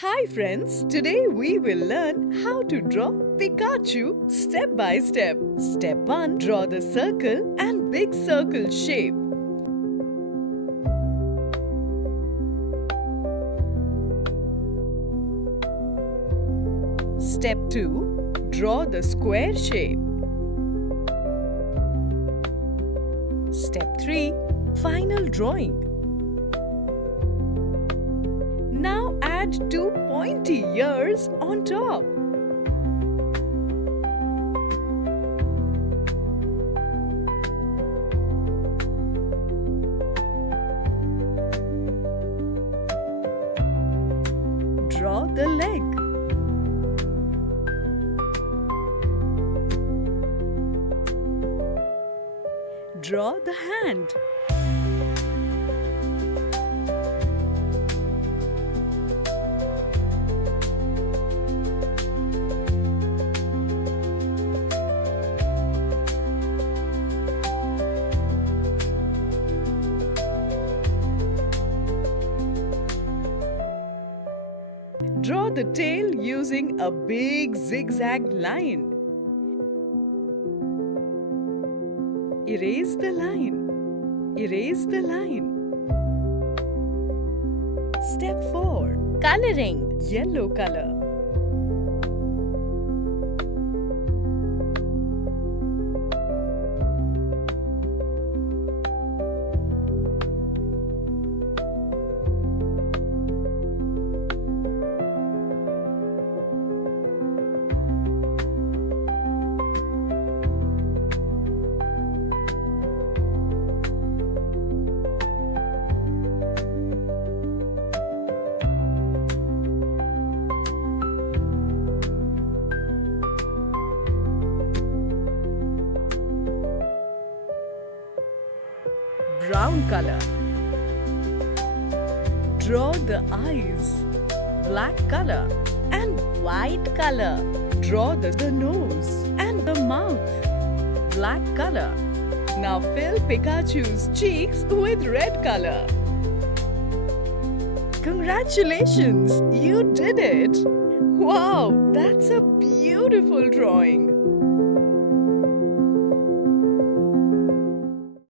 Hi friends, today we will learn how to draw Pikachu step by step. Step 1. Draw the circle and big circle shape. Step 2. Draw the square shape. Step 3. Final drawing. Now add two pointy ears on top. Draw the leg. Draw the hand. Draw the tail using a big zigzag line. Erase the line. Erase the line. Step 4. Coloring. Yellow color. Brown color. Draw the eyes. Black color and white color. Draw the nose and the mouth. Black color. Now fill Pikachu's cheeks with red color. Congratulations! You did it! Wow, that's a beautiful drawing.